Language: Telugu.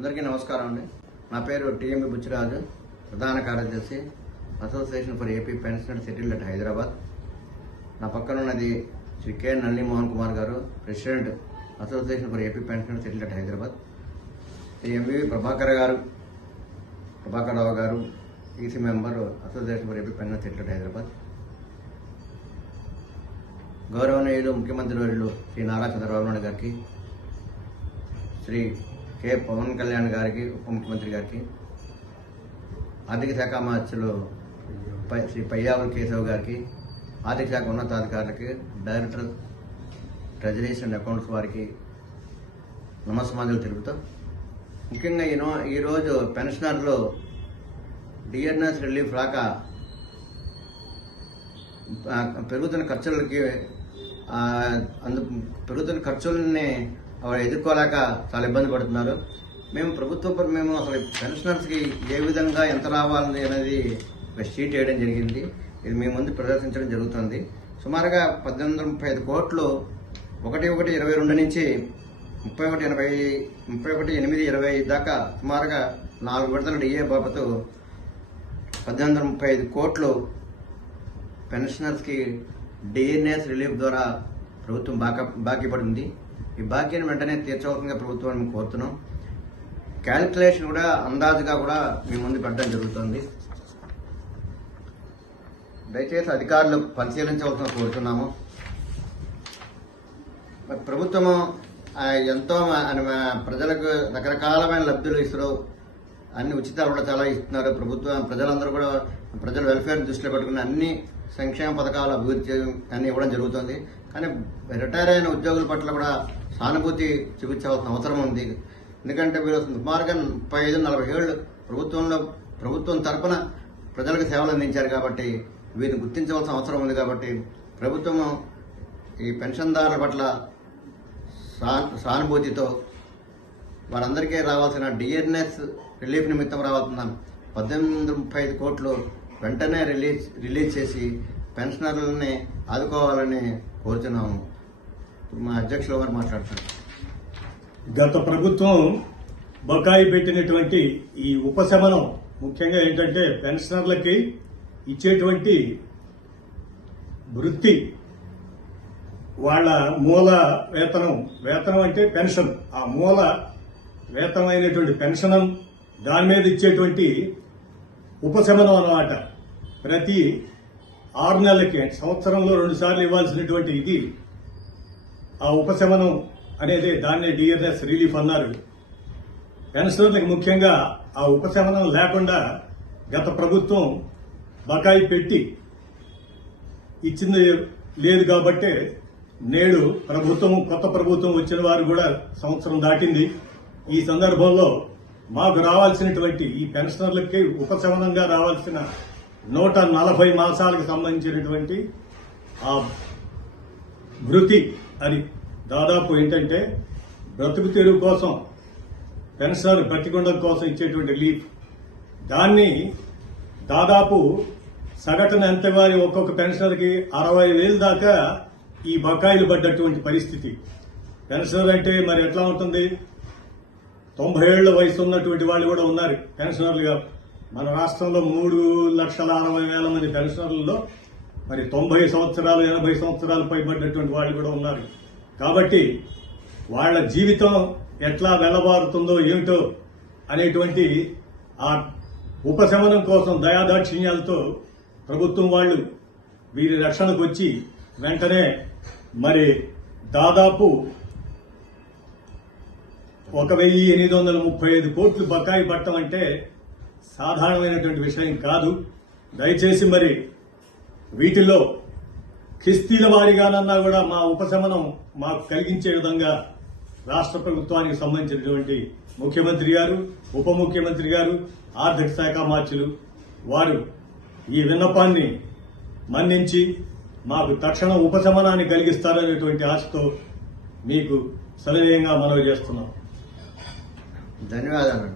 అందరికీ నమస్కారం అండి. నా పేరు టిఎంబి బుచ్చిరాజు ప్రధాన కార్యదర్శి association for AP pensioner settled at Hyderabad నా పక్కన ఉన్నది శ్రీ కె నల్లి మోహన్ కుమార్ గారు president association for AP pensioner settled at Hyderabad Shri MVV Prabhakar గారు ప్రభాకర్ రావు గారు EC member association for AP pensioner settled at Hyderabad గౌరవనీయులు ముఖ్యమంత్రి వర్యులు శ్రీ నారా చంద్రబాబు నాయుడు గారికి శ్రీ కె పవన్ కళ్యాణ్ గారికి ఉప ముఖ్యమంత్రి గారికి ఆర్థిక శాఖ మార్చులు పై- శ్రీ పయ్యావుల కేశవ్ గారికి ఆర్థిక శాఖ ఉన్నతాధికారులకి డైరెక్టర్ ట్రెజరీస్ అండ్ అకౌంట్స్ వారికి నమస్కారాలు తెలుపుతూ ముఖ్యంగా ఈనో ఈరోజు పెన్షనర్లు డిఎన్ఎస్ రిలీఫ్ రాక పెరుగుతున్న ఖర్చులకి అందు పెరుగుతున్న ఖర్చులని వాళ్ళు ఎదుర్కోలేక చాలా ఇబ్బంది పడుతున్నారు. మేము ప్రభుత్వం మేము అసలు పెన్షనర్స్కి ఏ విధంగా ఎంత రావాలని అనేది షీట్ వేయడం జరిగింది. ఇది మీ ముందు ప్రదర్శించడం జరుగుతుంది. సుమారుగా పద్దెనిమిది ముప్పై ఐదు కోట్లు ఒకటి ఒకటి ఇరవై రెండు నుంచి ముప్పై ఒకటి ఎనభై ముప్పై ఒకటి ఎనిమిది ఇరవై దాకా సుమారుగా నాలుగు విడతల డిఏ బాబతు పద్దెనిమిది వందల ముప్పై ఐదు కోట్లు పెన్షనర్స్కి డిఎన్ఎస్ రిలీఫ్ ద్వారా ప్రభుత్వం బాకా బాకీ పడింది. ఈ బాక్యాన్ని వెంటనే తీర్చవలసిందిగా ప్రభుత్వాన్ని మేము కోరుతున్నాం. క్యాలిక్యులేషన్ కూడా అందాజుగా కూడా మీ ముందు పెట్టడం జరుగుతుంది. దయచేసి అధికారులు పరిశీలించవలసిన కోరుతున్నాము. ప్రభుత్వము ఆ, ఎంతో ప్రజలకు రకరకాలమైన లబ్ధులు ఇస్తారు అన్ని ఉచితాలు కూడా చాలా ఇస్తున్నారు. ప్రభుత్వం ప్రజలందరూ కూడా ప్రజల వెల్ఫేర్ దృష్టిలో పెట్టుకుని అన్ని సంక్షేమ పథకాలు అభివృద్ధి అన్ని ఇవ్వడం జరుగుతుంది. కానీ రిటైర్ అయిన ఉద్యోగుల పట్ల కూడా సానుభూతి చూపించవలసిన అవసరం ఉంది. ఎందుకంటే వీరు సుమారుగా ముప్పై ఐదు నలభై ఏళ్ళు ప్రభుత్వంలో ప్రభుత్వం తరపున ప్రజలకు సేవలు అందించారు కాబట్టి వీరిని గుర్తించవలసిన అవసరం ఉంది కాబట్టి ప్రభుత్వము ఈ పెన్షన్దారుల పట్ల సా- సానుభూతితో వారందరికీ రావాల్సిన డిఎన్ఎస్ రిలీఫ్ నిమిత్తం రావాల్సిన పద్దెనిమిది ముప్పై ఐదు కోట్లు వెంటనే రిలీజ్ రిలీజ్ చేసి పెన్షనర్లని ఆదుకోవాలని కోరుతున్నాము మా అధ్యక్షుల వారు మాట్లాడతారు. గత ప్రభుత్వం బకాయి పెట్టినటువంటి ఈ ఉపశమనం ముఖ్యంగా ఏంటంటే పెన్షనర్లకి ఇచ్చేటువంటి వృత్తి వాళ్ళ మూల వేతనం వేతనం అంటే పెన్షన్. ఆ మూల వేతనమైనటువంటి పెన్షన్ దాని మీద ఇచ్చేటువంటి ఉపశమనం అన్నమాట. ప్రతి ఆరు నెలలకి సంవత్సరంలో రెండు సార్లు ఇవ్వాల్సినటువంటి ఇది ఆ ఉపశమనం అనేది దాన్ని డిఆర్ఎస్ రిలీఫ్ అన్నారు. పెన్షనర్లకు ముఖ్యంగా ఆ ఉపశమనం లేకుండా గత ప్రభుత్వం బకాయి పెట్టి ఇచ్చింది లేదు కాబట్టి నేడు ప్రభుత్వం కొత్త ప్రభుత్వం వచ్చిన వారు కూడా సంవత్సరం దాటింది. ఈ సందర్భంలో మాకు రావాల్సినటువంటి ఈ పెన్షనర్లకి ఉపశమనంగా రావాల్సిన నూట నలభై మాసాలకు సంబంధించినటువంటి ఆ వృత్తి అది దాదాపు ఏంటంటే బ్రతుకు తెరువు కోసం పెన్షనర్ బ్రతికొండం కోసం ఇచ్చేటువంటి లీఫ్ దాన్ని దాదాపు సగటున ఎంత వారి ఒక్కొక్క పెన్షనర్కి అరవై వేలు దాకా ఈ బకాయిలు పడ్డటువంటి పరిస్థితి. పెన్షనర్ అంటే మరి ఎట్లా ఉంటుంది? తొంభై ఏళ్ళ వయసు ఉన్నటువంటి వాళ్ళు కూడా ఉన్నారు పెన్షనర్లుగా. మన రాష్ట్రంలో మూడు లక్షల అరవై వేల మంది పెన్షనర్లలో మరి తొంభై సంవత్సరాలు ఎనభై సంవత్సరాలు పైబడినటువంటి వాళ్ళు కూడా ఉన్నారు. కాబట్టి వాళ్ళ జీవితం ఎట్లా వెళ్ళబారుతుందో ఏమిటో అనేటువంటి ఆ ఉపశమనం కోసం దయాదాక్షిణ్యాలతో ప్రభుత్వం వాళ్ళు వీరి రక్షణకు వచ్చి వెంటనే మరి దాదాపు ఒక వెయ్యి ఎనిమిది వందల ముప్పై ఐదు కోట్లు బకాయి పట్టం అంటే సాధారణమైనటువంటి విషయం కాదు. దయచేసి మరి వీటిలో కిస్తీల వారిగానన్నా కూడా మా ఉపశమనం మాకు కలిగించే విధంగా రాష్ట్ర ప్రభుత్వానికి సంబంధించినటువంటి ముఖ్యమంత్రి గారు ఉప ముఖ్యమంత్రి గారు ఆర్థిక శాఖ మార్చులు వారు ఈ విన్నపాన్ని మన్నించి మాకు తక్షణ ఉపశమనాన్ని కలిగిస్తారనేటువంటి ఆశతో మీకు సవినయంగా మనవి చేస్తున్నాం. ధన్యవాదాలు